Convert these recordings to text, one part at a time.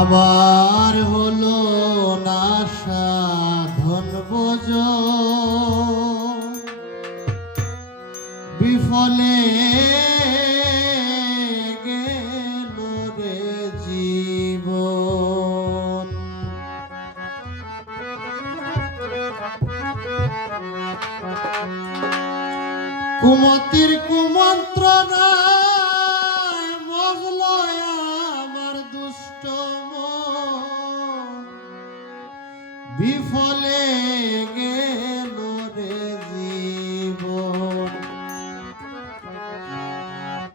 আমার হলো না সাধন বোঝ বিফলে গেল রে জীবন। কুমতির কুমন্ত্রণা বিফলে গেল রে জীবন।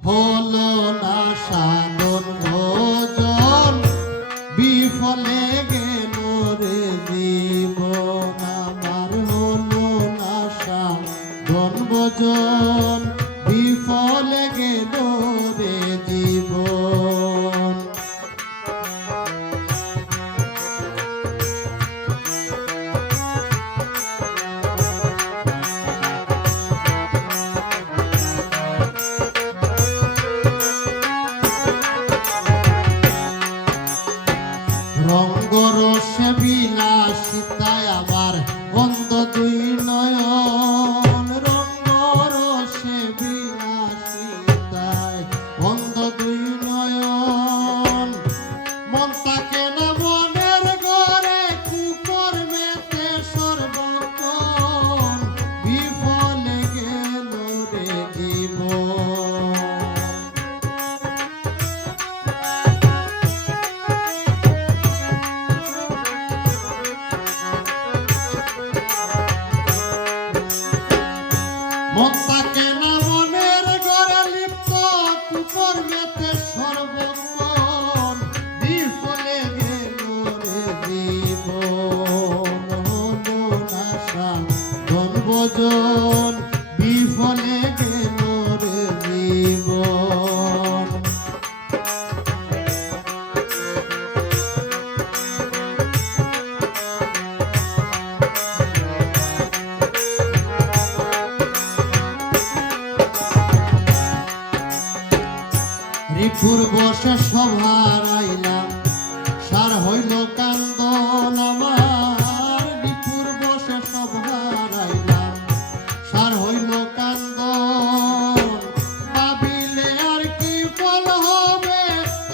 হলো না সাধন ভোজন বিফলে গেল রে জীবন। আমার হলো না সাধন ভোজন বিফলে গেল রে জীবন। রঙ্গরসে বিলাসিতায় আমার অন্ধ দুই নয়ন। রঙ্গরসে বিলাসিতায় অন্ধ দুই নয়ন। মন তাকে না মনের ঘরে কুকর্মেতে সর্বক্ষণ বিফলে গেল রে জীবন। মন তাকে না মনের ঘরে লিপ্ত কুকর্মেতে সর্বক্ষণ বিফলে গেল রে জীবন। হলো না সাধন ভোজন বিফলে গেল রে জীবন। রিপুর বসে সভার আইলাম সার হইল কান্দন আমার। রিপুর বসে সভার আইলাম সার হইল কান্দন। ভাবিলে আর কি ফল হবে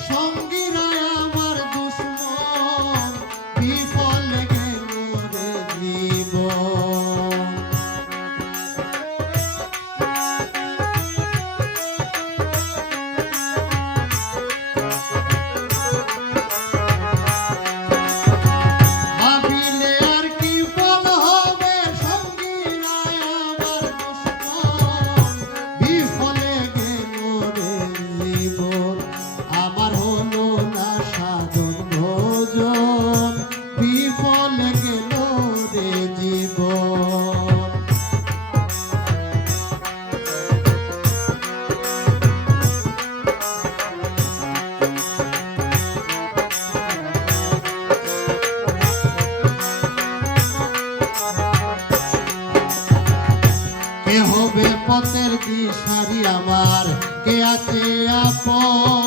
সঙ্গীরা আমার দুশ্মন বিফলে গেল রে জীবন। কে হবে পথের দিশারি আমার, কে আছে আপন।